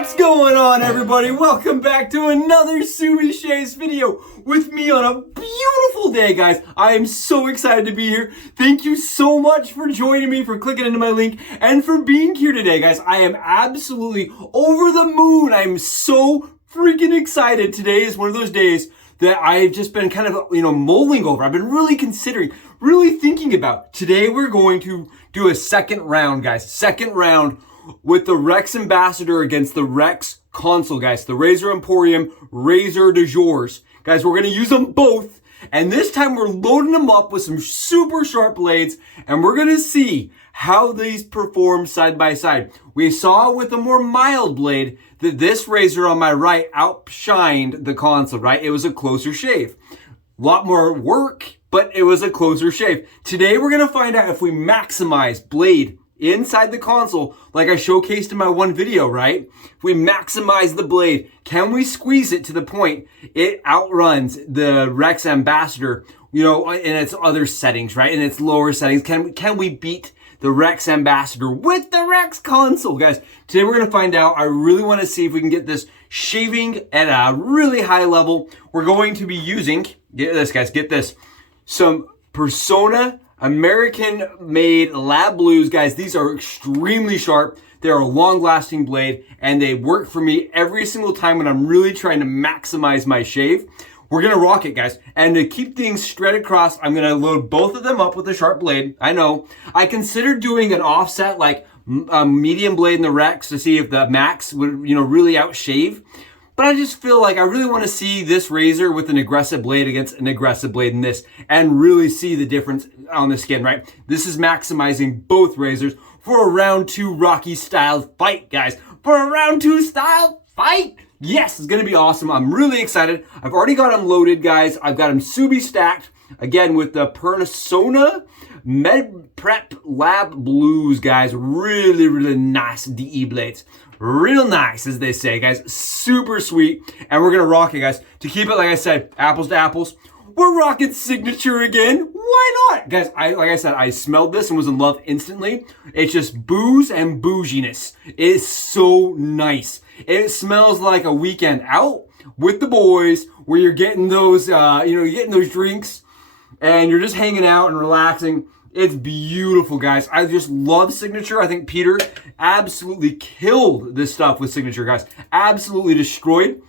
What's going on, everybody? Welcome back to another Subi Shays video with me on a beautiful day, guys. I am so excited to be here. Thank you so much for joining me, for clicking into my link, and for being here today, guys. I am absolutely over the moon. I'm so freaking excited. Today is one of those days that I've just been kind of, mulling over. I've been really considering, really thinking about. Today we're going to do a second round, guys. Second round with the Rex Ambassador against the Rex Konsul, guys. The Razor Emporium, Razor de Jours. Guys, we're going to use them both. And this time we're loading them up with some super sharp blades. And we're going to see how these perform side by side. We saw with the more mild blade that this razor on my right outshined the Konsul, right? It was a closer shave. A lot more work, but it was a closer shave. Today we're going to find out if we maximize blade inside the Konsul, like I showcased in my one video, right? If we maximize the blade, can we squeeze it to the point it outruns the Rex Ambassador, in its other settings, right? In its lower settings, can we beat the Rex Ambassador with the Rex Konsul? Guys, today we're gonna find out. I really wanna see if we can get this shaving at a really high level. We're going to be using, get this guys, get this, some Personna American-made lab blues, guys. These are extremely sharp. They're a long-lasting blade, and they work for me every single time when I'm really trying to maximize my shave. We're gonna rock it, guys. And to keep things straight across, I'm gonna load both of them up with a sharp blade. I know. I considered doing an offset, like a medium blade in the Rex, to see if the Max would, really outshave. But I just feel like I really want to see this razor with an aggressive blade against an aggressive blade in this and really see the difference on the skin, right? This is maximizing both razors for a round 2 Rocky style fight, guys. For a round 2 style fight. Yes, it's going to be awesome. I'm really excited. I've already got them loaded, guys. I've got them Subi stacked, again, with the Personna Med Prep Lab Blues, guys. Really, really nice DE blades. Real nice, as they say, guys. Super sweet. And we're going to rock it, guys. To keep it, like I said, apples to apples, we're rocking signature again. Why not? Guys, like I said, I smelled this and was in love instantly. It's just booze and bouginess. It's so nice. It smells like a weekend out with the boys where you're getting those, you're getting those drinks and you're just hanging out and relaxing. It's beautiful, guys. I just love Signature. I think Peter absolutely killed this stuff with Signature, guys. Absolutely destroyed.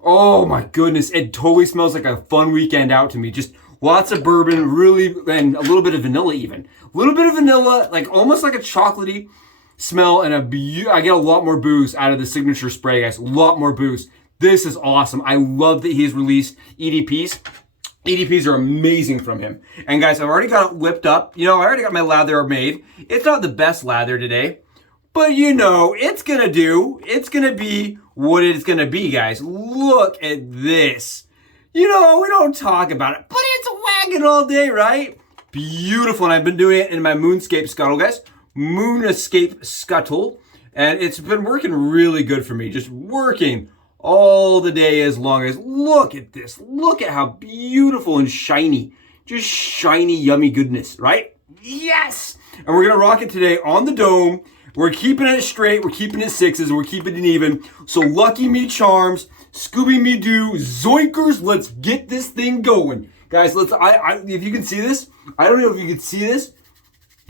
Oh my goodness. It totally smells like a fun weekend out to me. Just lots of bourbon, really, and a little bit of vanilla even. A little bit of vanilla, like almost like a chocolatey smell, and I get a lot more booze out of the Signature spray, guys. A lot more booze. This is awesome. I love that he's released EDPs. EDPs are amazing from him. And guys, I've already got it whipped up. I already got my lather made. It's not the best lather today, but it's gonna do. It's gonna be what it's gonna be, guys. Look at this. We don't talk about it, but it's wagging all day, right? Beautiful. And I've been doing it in my Moonscape Scuttle, guys. Moonescape Scuttle. And it's been working really good for me. Just working all the day as long as, look at this. Look at how beautiful and shiny. Just shiny, yummy goodness, right? Yes! And we're going to rock it today on the dome. We're keeping it straight. We're keeping it 6s. And we're keeping it even. So lucky me charms. Scooby me doo. Zoinkers. Let's get this thing going. Guys, if you can see this. I don't know if you can see this.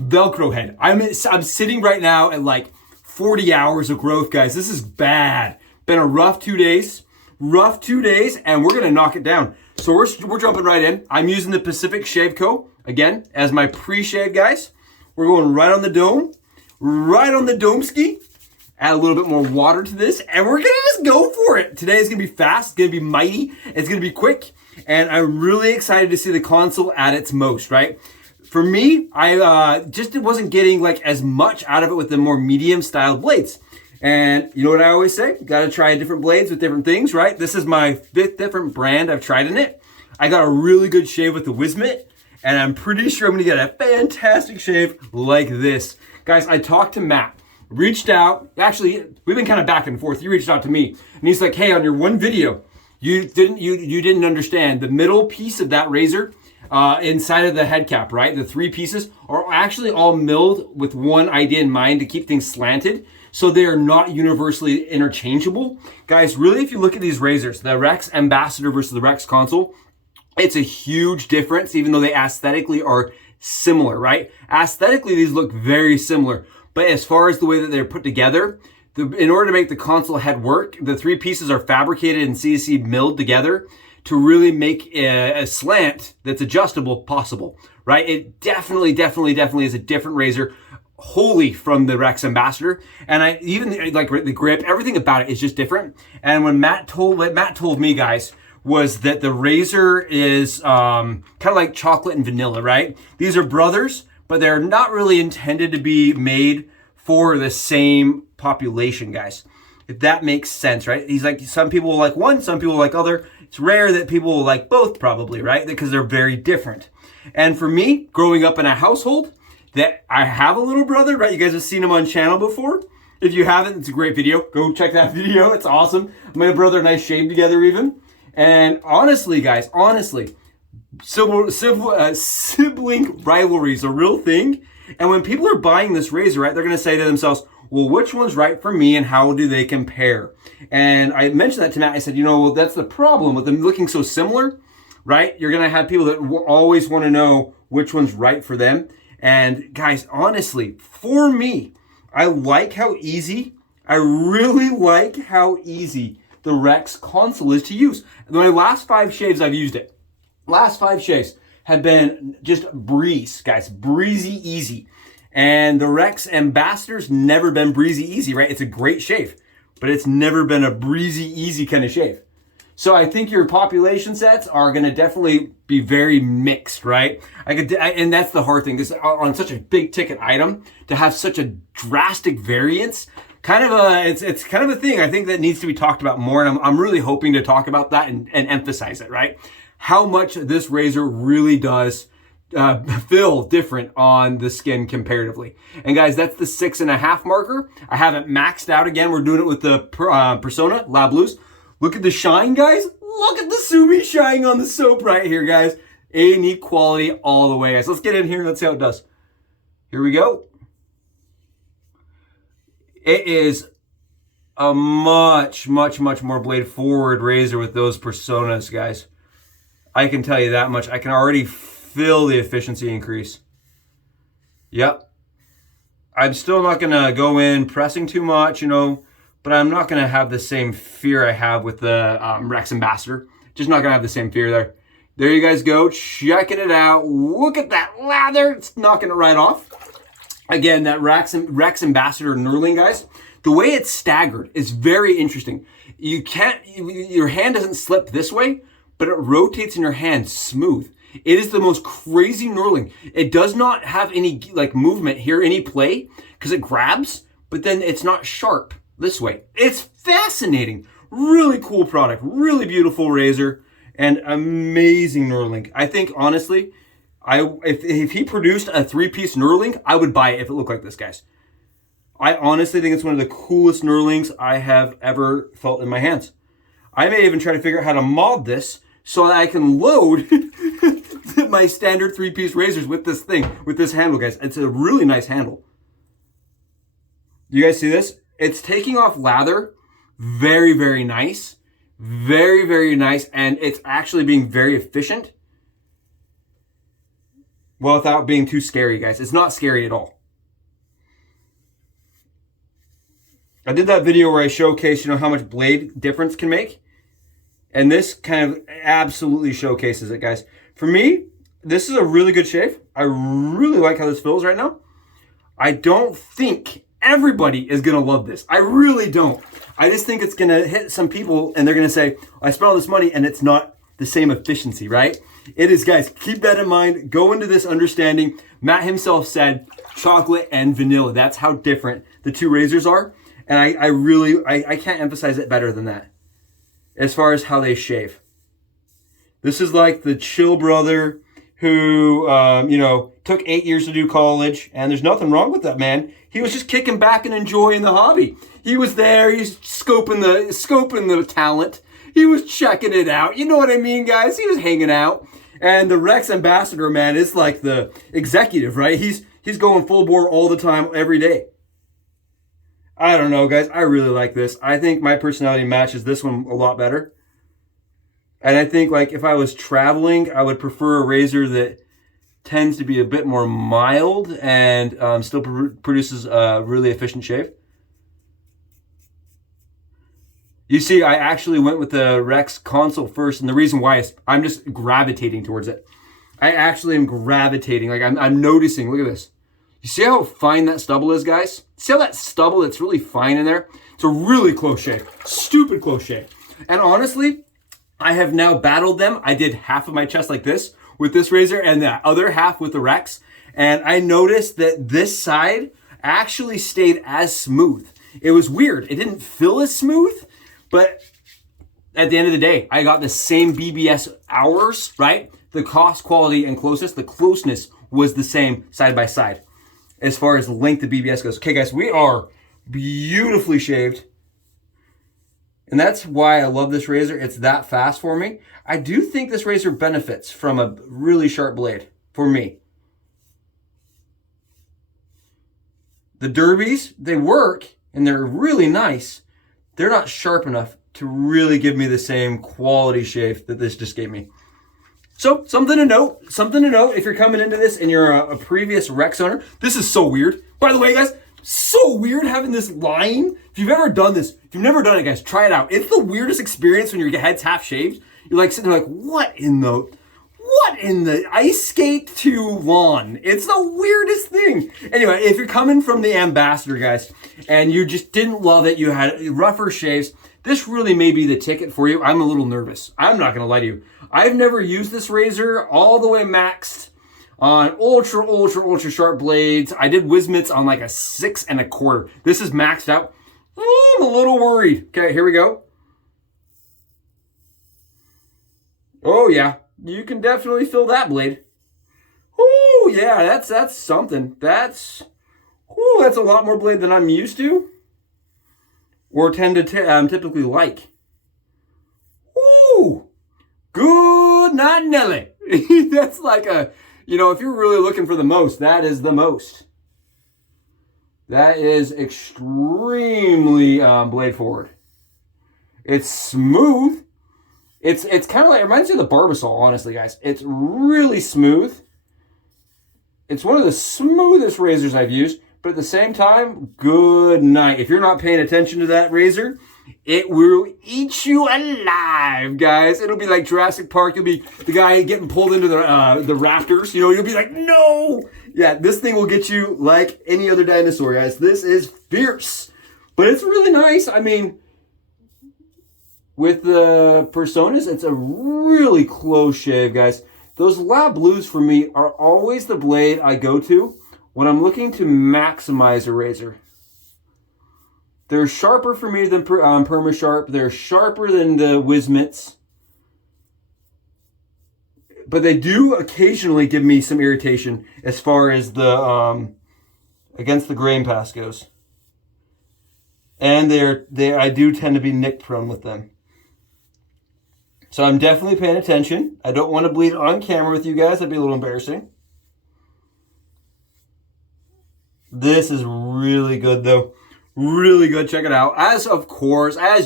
Velcro head. I'm sitting right now at like 40 hours of growth, guys. This is bad. Been a rough 2 days, and we're going to knock it down. So we're jumping right in. I'm using the Pacific Shave Co. again as my pre-shave, guys. We're going right on the dome, right on the dome ski. Add a little bit more water to this, and we're going to just go for it. Today is going to be fast. It's going to be mighty. It's going to be quick, and I'm really excited to see the Konsul at its most, right? For me, I just wasn't getting like as much out of it with the more medium style blades. And you know what I always say? Got to try different blades with different things, right? This is my 5th different brand I've tried in it. I got a really good shave with the Wismit, and I'm pretty sure I'm going to get a fantastic shave like this. Guys, I talked to Matt, reached out. Actually, we've been kind of back and forth. He reached out to me, and he's like, hey, on your one video, you didn't understand the middle piece of that razor inside of the head cap, right? The 3 pieces are actually all milled with one idea in mind to keep things slanted. so they are not universally interchangeable. Guys, really, if you look at these razors, the Rex Ambassador versus the Rex Konsul, it's a huge difference, even though they aesthetically are similar, right? Aesthetically, these look very similar, but as far as the way that they're put together, in order to make the Konsul head work, the three pieces are fabricated and CNC milled together to really make a slant that's adjustable possible, right? It definitely is a different razor, wholly from the Rex Ambassador. And I even like the grip, everything about it is just different. And when Matt told me, guys, was that the razor is kind of like chocolate and vanilla, right? These are brothers, but they're not really intended to be made for the same population, guys. If that makes sense, right? He's like, some people will like one, some people will like other. It's rare that people will like both, probably, right? Because they're very different. And for me, growing up in a household that I have a little brother, right? You guys have seen him on channel before. If you haven't, it's a great video. Go check that video. It's awesome. My brother and I shaved together even. And honestly, guys, sibling rivalry is a real thing. And when people are buying this razor, right, they're going to say to themselves, well, which one's right for me and how do they compare? And I mentioned that to Matt. I said, well, that's the problem with them looking so similar, right? You're going to have people that always want to know which one's right for them. And guys, honestly, for me, I like how easy, I really like how easy the Rex Konsul is to use. My last 5 shaves, I've used it. Last 5 shaves have been just breeze, guys, breezy easy. And the Rex Ambassador's never been breezy easy, right? It's a great shave, but it's never been a breezy easy kind of shave. So I think your population sets are going to definitely be very mixed, right? And that's the hard thing, because on such a big ticket item, to have such a drastic variance, it's kind of a thing I think that needs to be talked about more. And I'm really hoping to talk about that and emphasize it, right? How much this razor really does feel different on the skin comparatively. And guys, that's the 6.5 marker. I haven't maxed out again. We're doing it with the Personna Lab Blues. Look at the shine, guys. Look at the Sumi shine on the soap right here, guys. A&E quality all the way, guys. Let's get in here and let's see how it does. Here we go. It is a much more blade forward razor with those Personas, guys. I can tell you that much. I can already feel the efficiency increase. Yep. I'm still not going to go in pressing too much, but I'm not going to have the same fear I have with the Rex Ambassador. Just not going to have the same fear there. There you guys go, checking it out. Look at that lather. It's knocking it right off. Again, that Rex Ambassador knurling, guys, the way it's staggered is very interesting. Your hand doesn't slip this way, but it rotates in your hand smooth. It is the most crazy knurling. It does not have any movement here, any play, because it grabs, but then it's not sharp this way. It's fascinating. Really cool product. Really beautiful razor and amazing knurling. I think, honestly, if he produced a 3-piece knurling, I would buy it if it looked like this, guys. I honestly think it's one of the coolest knurlings I have ever felt in my hands. I may even try to figure out how to mod this so that I can load my standard 3-piece razors with this thing, with this handle, guys. It's a really nice handle. You guys see this? It's taking off lather very nice. Very nice. And it's actually being very efficient. Well, without being too scary, guys. It's not scary at all. I did that video where I showcased, how much blade difference can make. And this kind of absolutely showcases it, guys. For me, this is a really good shave. I really like how this feels right now. I don't think everybody is going to love this. I really don't. I just think it's going to hit some people and they're going to say, I spent all this money and it's not the same efficiency, right? It is, guys. Keep that in mind. Go into this understanding. Matt himself said chocolate and vanilla. That's how different the two razors are. And I can't emphasize it better than that. As far as how they shave. This is like the chill brother who, took 8 years to do college, and there's nothing wrong with that, man. He was just kicking back and enjoying the hobby. He was there, he's scoping the talent. He was checking it out. You know what I mean, guys? He was hanging out. And the Rex Ambassador, man, is like the executive, right? He's going full bore all the time, every day. I don't know, guys. I really like this. I think my personality matches this one a lot better. And I think, like, if I was traveling, I would prefer a razor that tends to be a bit more mild and still produces a really efficient shave. You see, I actually went with the Rex Konsul first, and the reason why is I'm just gravitating towards it. I actually am gravitating. Like, I'm noticing. Look at this. You see how fine that stubble is, guys? See how that stubble, it's really fine in there? It's a really close shave. Stupid close shave. And honestly, I have now battled them. I did half of my chest like this with this razor and the other half with the Rex. And I noticed that this side actually stayed as smooth. It was weird. It didn't feel as smooth, but at the end of the day, I got the same BBS hours, right? The cost, quality, and closeness. The closeness was the same side by side as far as length of BBS goes. Okay, guys, we are beautifully shaved. And that's why I love this razor. It's that fast for me. I do think this razor benefits from a really sharp blade for me. The derbies, they work and they're really nice. They're not sharp enough to really give me the same quality shave that this just gave me. So something to note if you're coming into this and you're a previous Rex owner. This is so weird. By the way, guys, so weird having this line. If you've ever done this, if you've never done it, guys, try it out. It's the weirdest experience when your head's half shaved. You're like sitting there like, what in the ice skate to lawn? It's the weirdest thing. Anyway, if you're coming from the Ambassador, guys, and you just didn't love it, you had rougher shaves, this really may be the ticket for you. I'm a little nervous. I'm not going to lie to you. I've never used this razor all the way maxed on ultra sharp blades. I did Wismits on like a 6 1/4. This is maxed out. I'm a little worried. Okay, here we go. Oh yeah, you can definitely feel that blade. Oh yeah, that's something. That's a lot more blade than I'm used to or tend to typically like. Ooh, good night, Nelly. That's like a, you know, if you're really looking for the most, that is the most. That is extremely blade forward. It's smooth. It's kind of like, it reminds me of the Barbasol, honestly, guys. It's really smooth. It's one of the smoothest razors I've used, but at the same time, good night. If you're not paying attention to that razor, it will eat you alive, guys. It'll be like Jurassic Park. You'll be the guy getting pulled into the rafters. You know, you'll be like, no. Yeah, this thing will get you like any other dinosaur, guys. This is fierce, but it's really nice. I mean, with the Personas, it's a really close shave, guys. Those Lab Blues for me are always the blade I go to when I'm looking to maximize a razor. They're sharper for me than Perma Sharp. They're sharper than the Wismits. But they do occasionally give me some irritation as far as the against the grain pass goes. And I do tend to be nick prone with them. So I'm definitely paying attention. I don't want to bleed on camera with you guys. That'd be a little embarrassing. This is really good though. Really good. Check it out. As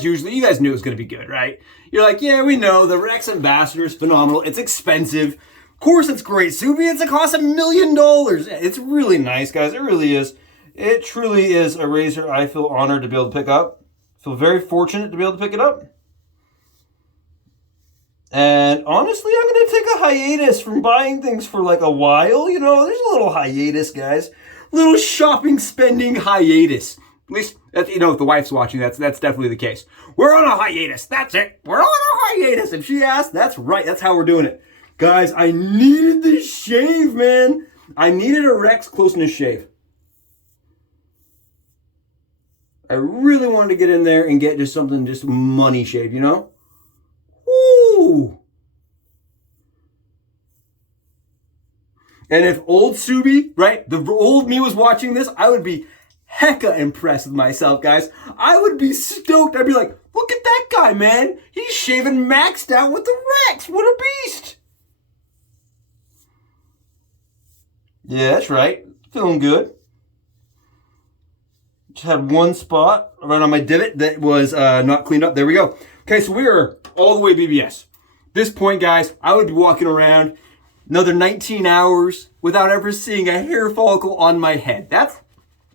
usually, you guys knew it was going to be good, right? You're like, yeah, we know. The Rex Ambassador is phenomenal. It's expensive. Of course it's great. Subi, it costs $1 million. It's really nice, guys. It really is. It truly is a razor I feel honored to be able to pick up. I feel very fortunate to be able to pick it up. And honestly, I'm going to take a hiatus from buying things for like a while. You know, there's a little hiatus, guys. Little shopping, spending hiatus. At least, you know, if the wife's watching, that's definitely the case. We're on a hiatus. That's it. We're on a hiatus. If she asked, that's right. That's how we're doing it. Guys, I needed this shave, man. I needed a Rex closeness shave. I really wanted to get in there and get just something, just money shave, you know? Woo! And if old Subi, right, the old me was watching this, I would be hecka impressed with myself, guys. I would be stoked. I'd be like, look at that guy, man. He's shaving maxed out with the Rex. What a beast. Yeah, that's right. Feeling good. Just had one spot right on my divot that was not cleaned up. There we go. Okay, so we are all the way BBS. This point, guys, I would be walking around another 19 hours without ever seeing a hair follicle on my head. That's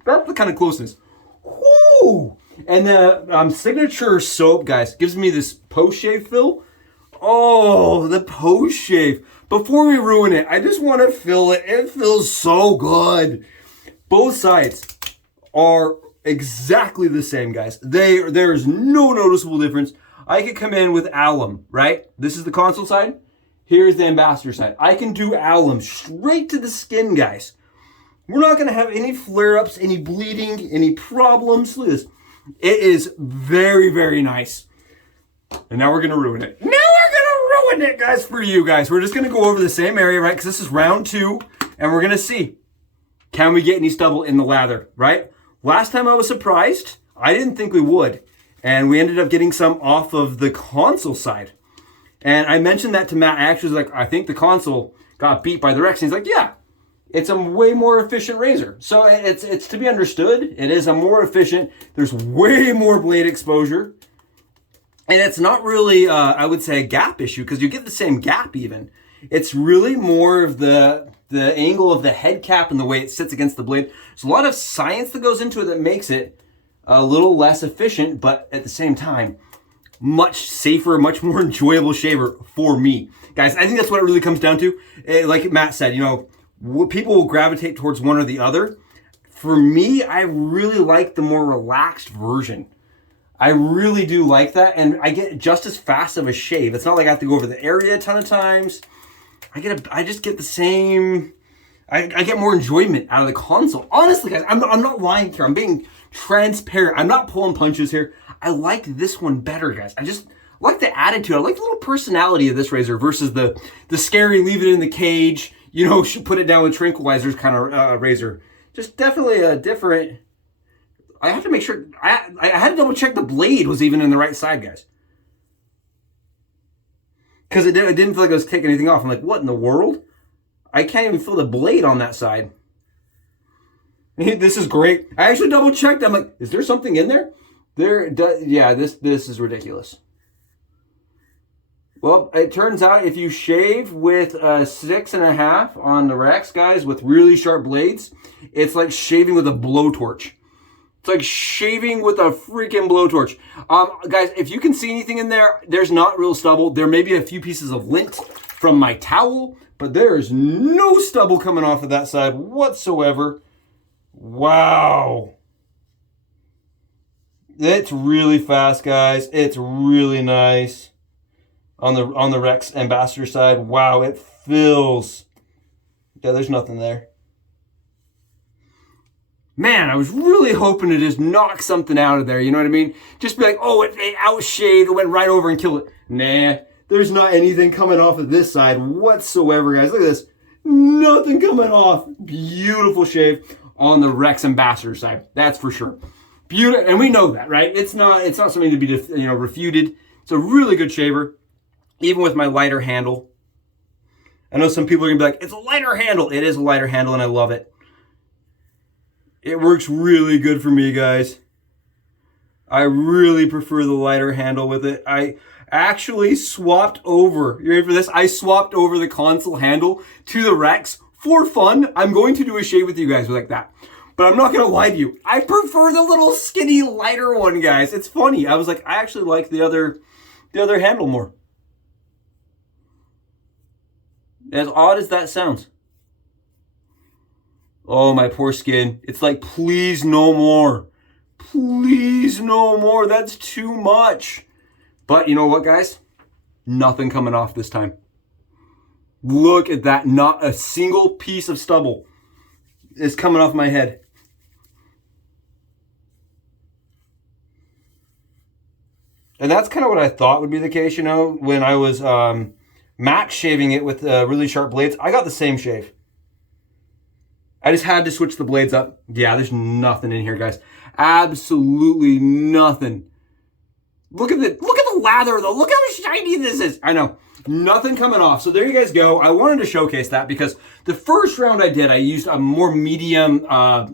the kind of closeness. Whoo! And the signature soap, guys, gives me this post-shave fill. Oh, the post-shave. Before we ruin it, I just want to fill it. It feels so good. Both sides are exactly the same, guys. There's no noticeable difference. I could come in with alum, right? This is the Konsul side. Here's the Ambassador side. I can do alum straight to the skin, guys. We're not going to have any flare-ups, any bleeding, any problems. Look at this. It is very, very nice. And now we're going to ruin it. Now we're going to ruin it, guys, for you guys. We're just going to go over the same area, right? Because this is round 2. And we're going to see, can we get any stubble in the lather, right? Last time I was surprised. I didn't think we would. And we ended up getting some off of the Konsul side. And I mentioned that to Matt. I actually was like, I think the Konsul got beat by the Rex. And he's like, yeah, it's a way more efficient razor. So it's to be understood. It is a more efficient. There's way more blade exposure. And it's not really, I would say, a gap issue because you get the same gap even. It's really more of the angle of the head cap and the way it sits against the blade. There's a lot of science that goes into it that makes it a little less efficient, but at the same time, much safer, much more enjoyable shaver for me. Guys, I think that's what it really comes down to. Like Matt said, you know, people will gravitate towards one or the other. For me, I really like the more relaxed version. I really do like that, and I get just as fast of a shave. It's not like I have to go over the area a ton of times. I just get the same. I get more enjoyment out of the Konsul. Honestly, guys, I'm not lying here. I'm being transparent. I'm not pulling punches here. I like this one better, guys. I just like the attitude. I like the little personality of this razor versus the scary leave it in the cage, you know, put it down with tranquilizers kind of razor. Just definitely a different. I have to make sure. I had to double check the blade was even in the right side, guys. Because it didn't feel like I was taking anything off. I'm like, what in the world? I can't even feel the blade on that side. This is great. I actually double checked. I'm like, is there something in there? Yeah, this is ridiculous. Well, it turns out if you shave with a 6.5 on the Rex, guys, with really sharp blades, it's like shaving with a blowtorch. It's like shaving with a freaking blowtorch. Guys, if you can see anything in there, there's not real stubble. There may be a few pieces of lint from my towel, but there is no stubble coming off of that side whatsoever. Wow. It's really fast, guys. It's really nice. On the Rex Ambassador side, wow, it feels. Yeah, there's nothing there. Man, I was really hoping to just knock something out of there, you know what I mean? Just be like, oh, it outshaved, it went right over and killed it. Nah, there's not anything coming off of this side whatsoever, guys. Look at this. Nothing coming off. Beautiful shave on the Rex Ambassador side. That's for sure. Beautiful, and we know that, right? It's not something to be, refuted. It's a really good shaver, even with my lighter handle. I know some people are gonna be like, it's a lighter handle. It is a lighter handle, and I love it. It works really good for me, guys. I really prefer the lighter handle with it. I actually swapped over. You ready for this? I swapped over the Konsul handle to the Rex for fun. I'm going to do a shave with you guys like that. But I'm not going to lie to you. I prefer the little skinny, lighter one, guys. It's funny. I was like, I actually like the other handle more. As odd as that sounds. Oh, my poor skin. It's like, please no more. Please no more. That's too much. But you know what, guys? Nothing coming off this time. Look at that. Not a single piece of stubble is coming off my head. And that's kind of what I thought would be the case, when I was max shaving it with really sharp blades. I got the same shave. I just had to switch the blades up. Yeah, there's nothing in here, guys. Absolutely nothing. Look at the lather, though. Look how shiny this is. I know. Nothing coming off. So there you guys go. I wanted to showcase that because the first round I did, I used a more medium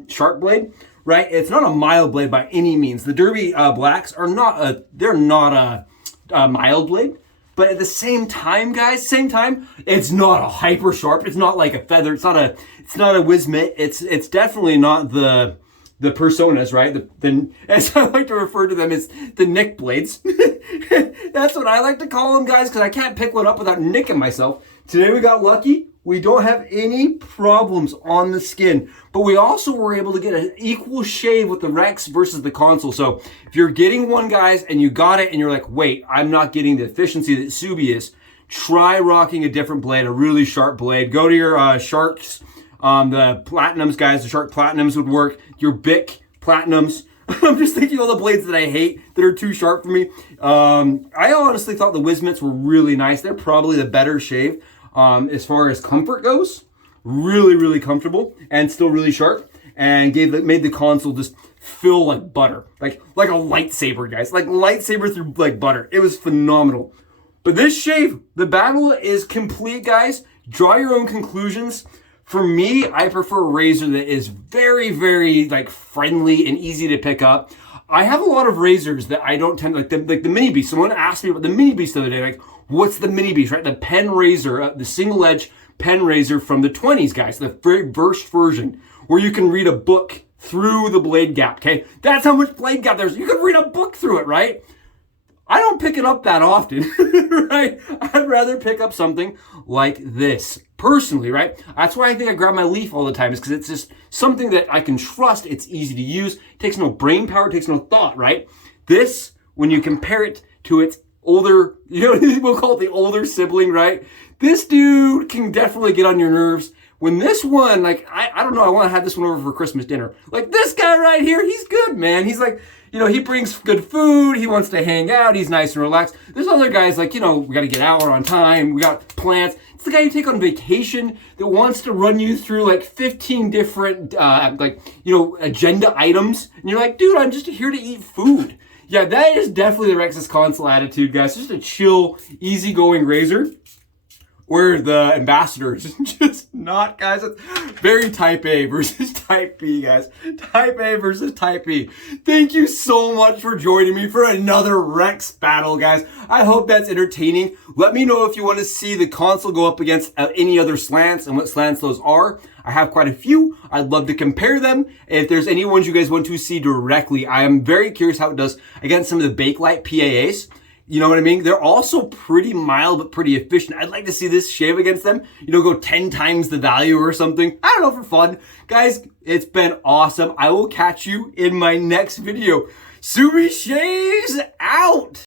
sharp blade. right? It's not a mild blade by any means. The Derby Blacks are not a mild blade. But at the same time, guys, it's not a hyper sharp. It's not like a feather. It's not a Wismit. It's definitely not the Personas, right? The as I like to refer to them as the Nick blades. That's what I like to call them, guys, because I can't pick one up without nicking myself. Today we got lucky. We don't have any problems on the skin, but we also were able to get an equal shave with the Rex versus the Konsul. So if you're getting one, guys, and you got it and you're like, wait, I'm not getting the efficiency that Subi is, try rocking a different blade, a really sharp blade. Go to your Sharks, the Platinums, guys. The Shark Platinums would work. Your Bic Platinums. I'm just thinking all the blades that I hate that are too sharp for me. I honestly thought the Wismits were really nice. They're probably the better shave. As far as comfort goes, really, really comfortable and still really sharp, and made the Konsul just feel like butter, like a lightsaber, guys, like lightsaber through like butter. It was phenomenal. But this shave, the battle is complete, guys. Draw your own conclusions. For me, I prefer a razor that is very, very like friendly and easy to pick up. I have a lot of razors that I don't tend to like the Mini Beast. Someone asked me about the Mini Beast the other day, like, what's the Mini Beast, right? The pen razor, the single edge pen razor from the 20s, guys, the very first version, where you can read a book through the blade gap, okay? That's how much blade gap there's. You can read a book through it, right? I don't pick it up that often, right? I'd rather pick up something like this, personally, right? That's why I think I grab my Leaf all the time, is because it's just something that I can trust. It's easy to use. It takes no brain power. It takes no thought, right? This, when you compare it to its older, we'll call it the older sibling, right? This dude can definitely get on your nerves. When this one, like, I don't know, I want to have this one over for Christmas dinner. Like, this guy right here, he's good, man. He's like, he brings good food. He wants to hang out. He's nice and relaxed. There's other guys like, we got to get out on time. We got plans. It's the guy you take on vacation that wants to run you through like 15 different, agenda items. And you're like, dude, I'm just here to eat food. Yeah, that is definitely the Rex's Konsul attitude, guys. Just a chill, easygoing razor. Where the Ambassador is just not, guys. It's very Type A versus Type B, guys. Type A versus Type B. Thank you so much for joining me for another Rex battle, guys. I hope that's entertaining. Let me know if you want to see the Konsul go up against any other slants and what slants those are. I have quite a few. I'd love to compare them. If there's any ones you guys want to see directly, I am very curious how it does against some of the Bakelite PAAs. You know what I mean? They're also pretty mild, but pretty efficient. I'd like to see this shave against them, go 10 times the value or something. I don't know, for fun. Guys, it's been awesome. I will catch you in my next video. Subi Shaves out!